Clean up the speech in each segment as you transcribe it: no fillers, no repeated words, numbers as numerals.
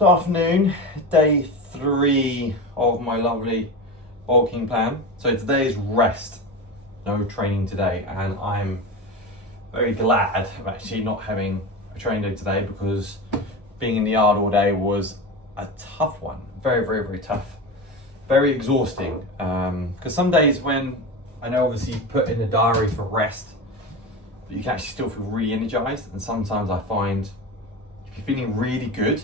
So afternoon, day 3 of my lovely bulking plan. So today is rest, no training today, and I'm very glad of actually not having a training day today because being in the yard all day was a tough one. Very tough, very exhausting. Because some days when I know obviously you put in a diary for rest, but you can actually still feel really energized, and sometimes I find if you're feeling really good,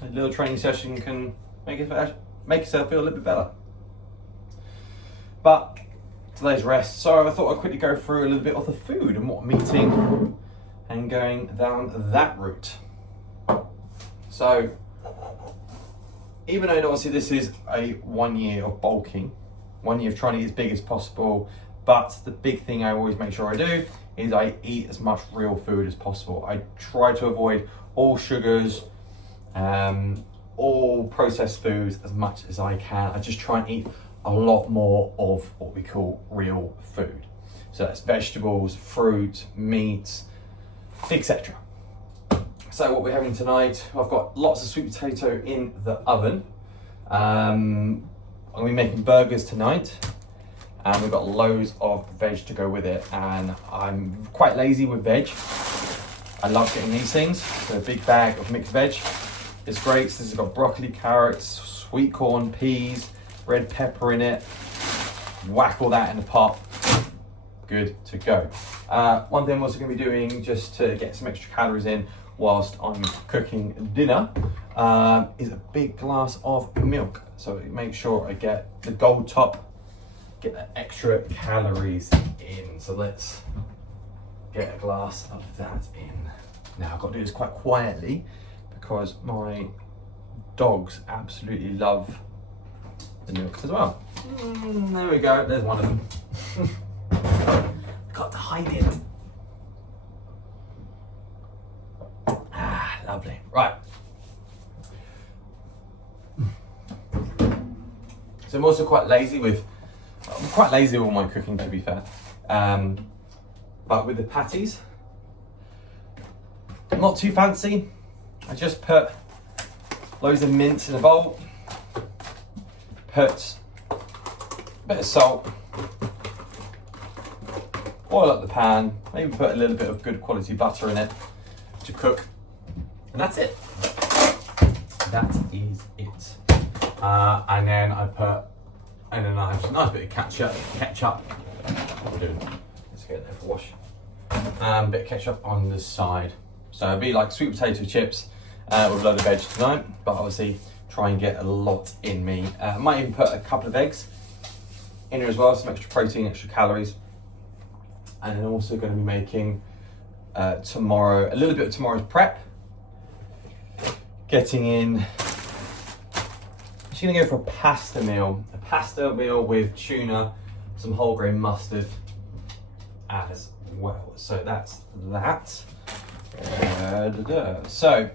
a little training session can make yourself feel a little bit better. But today's rest, so I thought I'd quickly go through a little bit of the food and what I'm eating and going down that route. So, even though obviously this is a 1 year of bulking, 1 year of trying to get as big as possible, but the big thing I always make sure I do is I eat as much real food as possible. I try to avoid all sugars, all processed foods as much as I can. I just try and eat a lot more of what we call real food. So that's vegetables, fruit, meats, etc. So what we're having tonight, I've got lots of sweet potato in the oven. I'm gonna be making burgers tonight, and we've got loads of veg to go with it, and I'm quite lazy with veg. I love getting these things, so a big bag of mixed veg. It's great. So this has got broccoli, carrots, sweet corn, peas, red pepper in it. Whack all that in the pot. Good to go. One thing I'm also going to be doing just to get some extra calories in whilst I'm cooking dinner is a big glass of milk. So make sure I get the gold top, get the extra calories in. So let's get a glass of that in. Now I've got to do this quite quietly because my dogs absolutely love the milk as well. There we go, there's one of them. Got to hide it. Ah, lovely. Right. So I'm also quite lazy with all my cooking, to be fair. But with the patties, not too fancy. I just put loads of mince in a bowl, put a bit of salt, oil up the pan, maybe put a little bit of good quality butter in it to cook, and that's it. That is it. And then I have a nice bit of ketchup. What we're doing? Let's get there for a wash. Bit of ketchup on the side. So it'd be like sweet potato chips with a load of veg tonight, but obviously try and get a lot in me. I might even put a couple of eggs in here as well, some extra protein, extra calories. And then also going to be making tomorrow, a little bit of tomorrow's prep. Getting in, actually going to go for a pasta meal with tuna, some whole grain mustard as well. So that's that. So,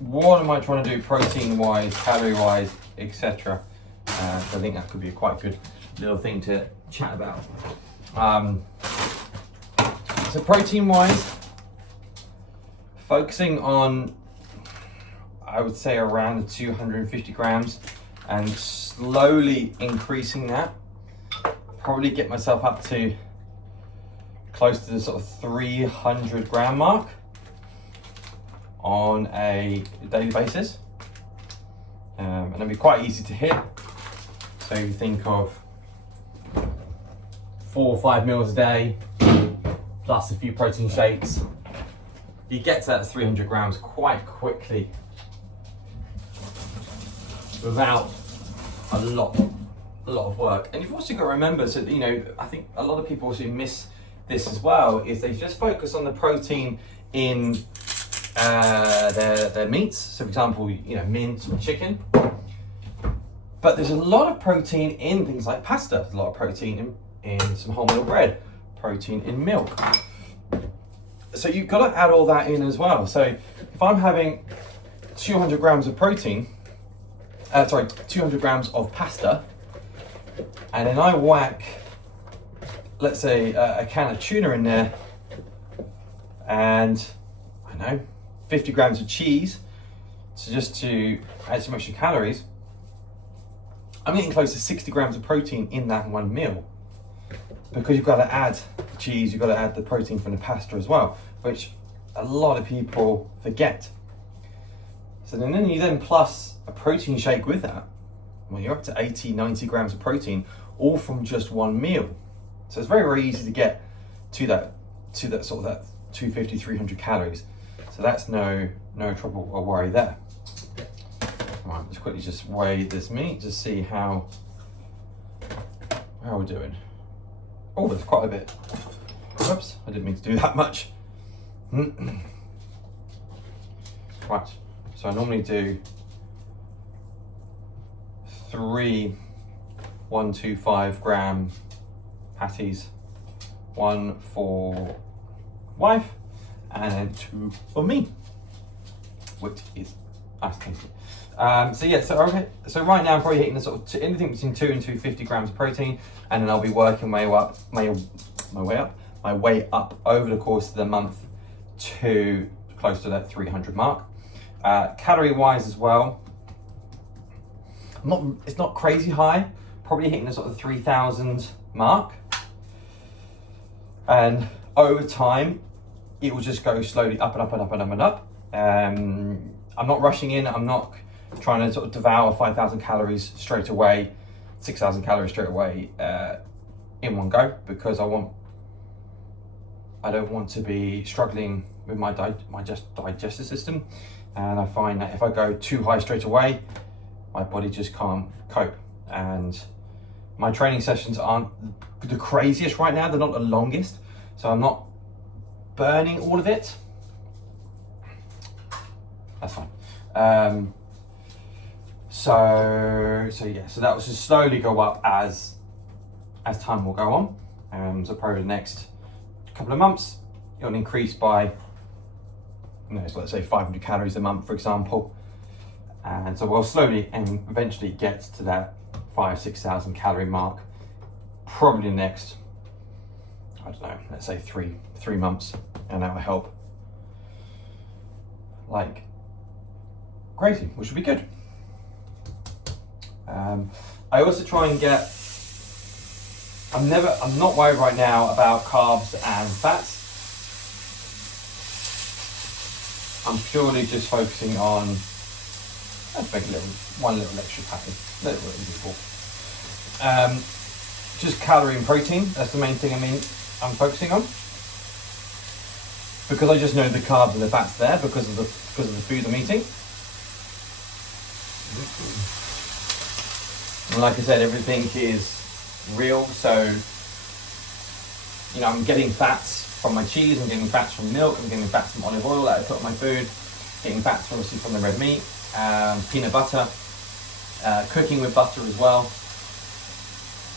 what am I trying to do protein wise, calorie wise, etc.? I think that could be a quite good little thing to chat about. So protein wise, focusing on, I would say around the 250 grams and slowly increasing that. Probably get myself up to close to the sort of 300 gram mark on a daily basis. And it'll be quite easy to hit. So you think of 4 or 5 meals a day, plus a few protein shakes. You get to that 300 grams quite quickly without a lot of work. And you've also got to remember, so you know, I think a lot of people also miss this as well, is they just focus on the protein in their meats. So for example, you know, mince or chicken. But there's a lot of protein in things like pasta. There's a lot of protein in some wholemeal bread, protein in milk. So you've got to add all that in as well. So if I'm having 200 grams of protein, 200 grams of pasta, and then I whack, let's say, a can of tuna in there, and I don't know, 50 grams of cheese, so just to add some extra calories, I'm getting close to 60 grams of protein in that one meal. Because you've got to add the cheese, you've got to add the protein from the pasta as well, which a lot of people forget. So then you then plus a protein shake with that, well, you're up to 80, 90 grams of protein, all from just one meal. So it's very, very easy to get to that sort of that 250, 300 calories. So that's no trouble or worry there. Right, let's quickly just weigh this meat, just see how we're doing. Oh, there's quite a bit. Whoops, I didn't mean to do that much. Right, so I normally do 3 125 gram patties, 1 for wife and 2 for me, which is nice tasty. So right now I'm probably hitting the sort of anything between 2 and 250 grams of protein, and then I'll be working my way up over the course of the month to close to that 300 mark. Calorie wise as well, it's not crazy high, probably hitting the sort of 3,000 mark, and over time it will just go slowly up and up and up and up and up. I'm not rushing in, I'm not trying to sort of devour 5,000 calories straight away, 6,000 calories straight away in one go, because I don't want to be struggling with my digestive system, and I find that if I go too high straight away, my body just can't cope. And my training sessions aren't the craziest right now, they're not the longest, so I'm not burning all of it. That's fine. So that will just slowly go up as time will go on. So probably the next couple of months, it'll increase by, so let's say 500 calories a month, for example. And so we'll slowly and eventually get to that 5,000-6,000 calorie mark, probably the next, I don't know, let's say three months, and that will help like crazy, which would be good. I also try and get, I'm not worried right now about carbs and fats. I'm purely just focusing on, let's make one little extra patty, little equal. Just calorie and protein, that's the main thing I'm focusing on. Because I just know the carbs and the fats there because of the food I'm eating. And like I said, everything is real, so I'm getting fats from my cheese, I'm getting fats from milk, I'm getting fats from olive oil that I put on my food, getting fats obviously from the red meat, peanut butter, cooking with butter as well.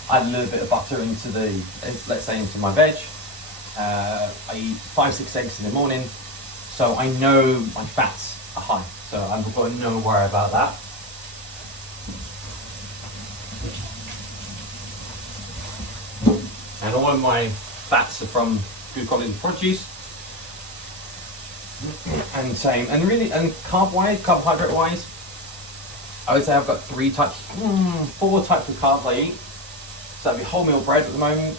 Add a little bit of butter into into my veg. I eat 5-6 eggs in the morning, so I know my fats are high, so I've got no worry about that. And all of my fats are from good quality produce. And carbohydrate wise, I would say I've got 4 types of carbs I eat. So that'd be wholemeal bread at the moment,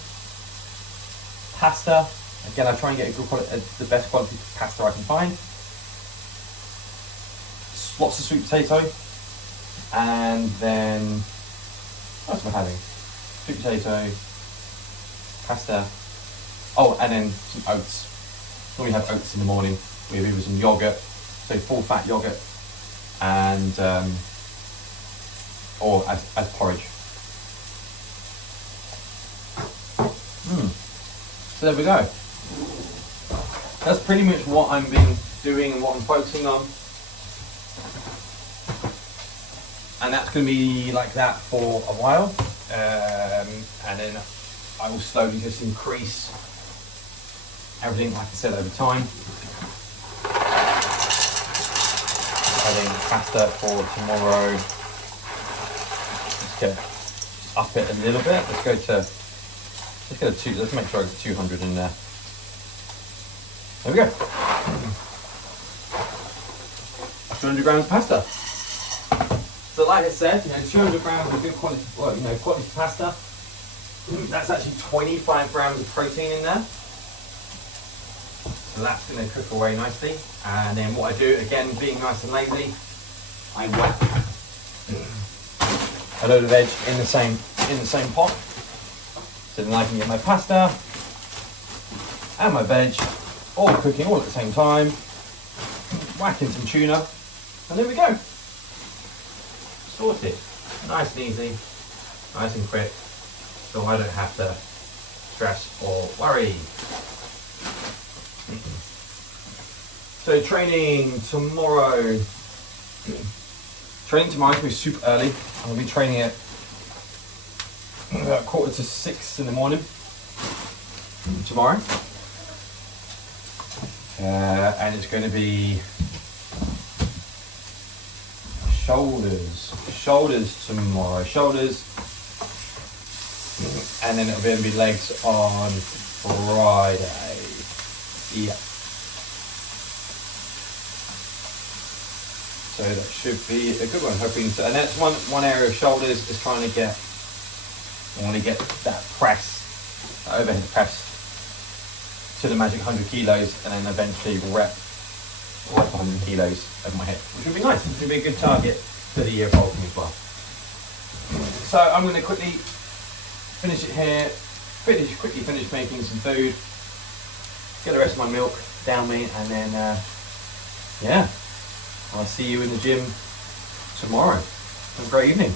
pasta. Again, I try and get the best quality pasta I can find. Lots of sweet potato, and then what else am I having? Sweet potato, pasta. Oh, and then some oats. Normally have oats in the morning with either some yogurt, so full fat yogurt, and or as porridge. So there we go. That's pretty much what I've been doing and what I'm focusing on. And that's going to be like that for a while. And then I will slowly just increase everything, like I said, over time. Adding pasta for tomorrow. Let's up it a little bit. Let's make sure I get 200 in there. There we go. 200 grams of pasta. So like I said, 200 grams of good quality, quality pasta. That's actually 25 grams of protein in there. So that's going to cook away nicely. And then what I do, again, being nice and lazy, I whack a load of veg in the same pot. So then I can get my pasta and my veg all cooking all at the same time. Whacking some tuna, and there we go. Sorted. Nice and easy, nice and quick, so I don't have to stress or worry. So training tomorrow. Training tomorrow is going to be super early. I'm going to be training at about 5:45 in the morning tomorrow. And it's going to be shoulders tomorrow, and then it'll then be legs on Friday. Yeah. So that should be a good one. Hoping to, and that's one area of shoulders is trying to get. I want to get that press, that overhead press, to the magic 100 kilos, and then eventually rep 100 kilos of my head, which would be nice. It would be a good target for the year of bulking as well. So I'm going to quickly finish it here, quickly finish making some food, get the rest of my milk down me, and then yeah, I'll see you in the gym tomorrow. Have a great evening.